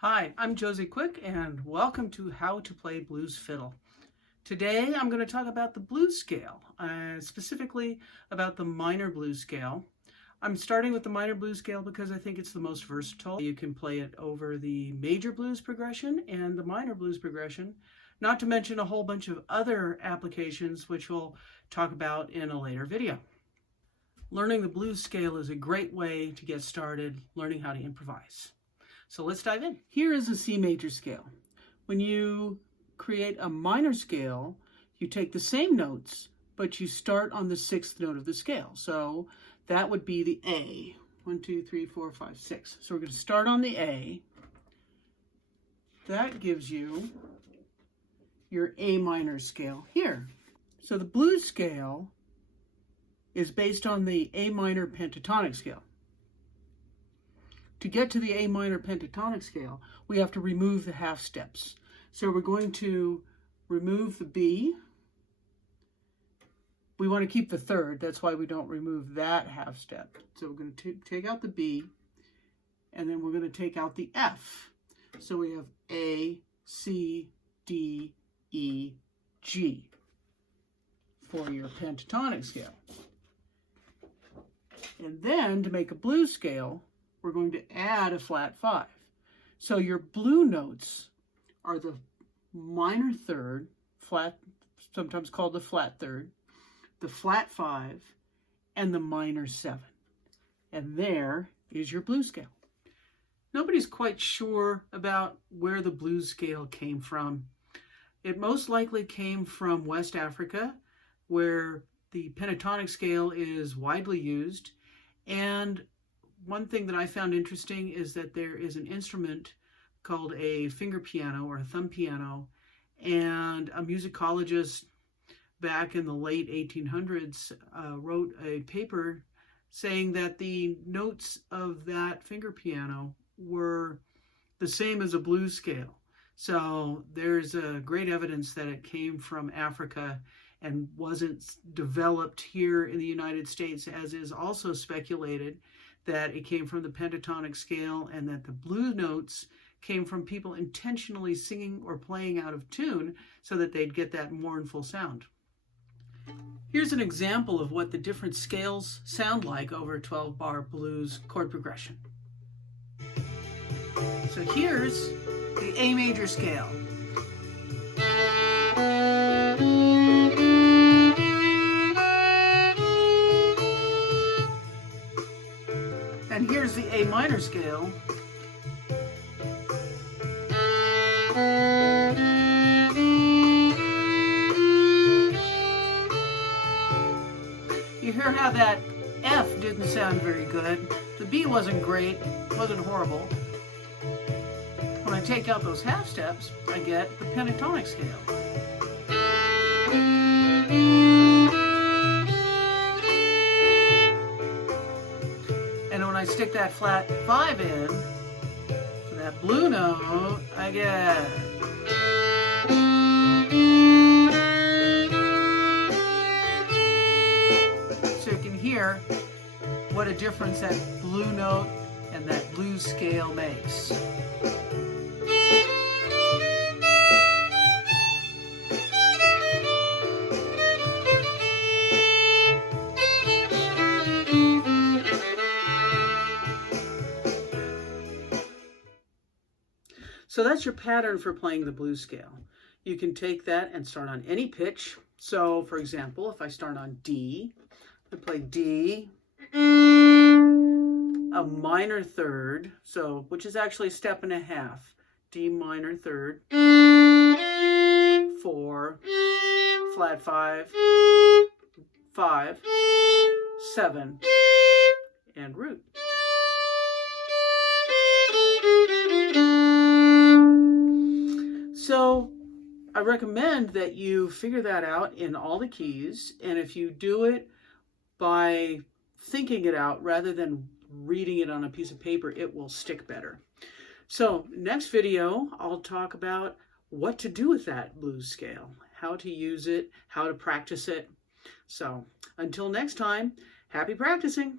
Hi, I'm Josie Quick and welcome to How to Play Blues Fiddle. Today I'm going to talk about the blues scale, specifically about the minor blues scale. I'm starting with the minor blues scale because I think it's the most versatile. You can play it over the major blues progression and the minor blues progression, not to mention a whole bunch of other applications which we'll talk about in a later video. Learning the blues scale is a great way to get started learning how to improvise. So let's dive in. Here is a C major scale. When you create a minor scale, you take the same notes, but you start on the sixth note of the scale. So that would be the A. 1, 2, 3, 4, 5, 6. So we're going to start on the A. That gives you your A minor scale here. So the blues scale is based on the A minor pentatonic scale. To get to the A minor pentatonic scale, we have to remove the half steps. So we're going to remove the B. We want to keep the third, that's why we don't remove that half step. So we're going to take out the B, and then we're going to take out the F. So we have A, C, D, E, G for your pentatonic scale. And then to make a blues scale, we're going to add a flat 5. So your blue notes are the minor third, flat, sometimes called the flat third, the flat 5, and the minor 7. And there is your blues scale. Nobody's quite sure about where the blues scale came from. It most likely came from West Africa, where the pentatonic scale is widely used. And one thing that I found interesting is that there is an instrument called a finger piano or a thumb piano, and a musicologist back in the late 1800s wrote a paper saying that the notes of that finger piano were the same as a blues scale. So there's great evidence that it came from Africa and wasn't developed here in the United States, as is also speculated that it came from the pentatonic scale and that the blue notes came from people intentionally singing or playing out of tune so that they'd get that mournful sound. Here's an example of what the different scales sound like over a 12-bar blues chord progression. So here's the A major scale. And here's the A minor scale. You hear how that F didn't sound very good. The B wasn't great, wasn't horrible. When I take out those half steps, I get the pentatonic scale. And when I stick that flat 5 in, for that blue note, I get. So you can hear what a difference that blue note and that blues scale makes. So that's your pattern for playing the blues scale. You can take that and start on any pitch. So for example, if I start on D, I play D, a minor third, so which is actually a step and a half. D minor third, 4, flat 5, 5, 7, and root. So I recommend that you figure that out in all the keys, and if you do it by thinking it out rather than reading it on a piece of paper, it will stick better. So next video, I'll talk about what to do with that blues scale, how to use it, how to practice it. So until next time, happy practicing.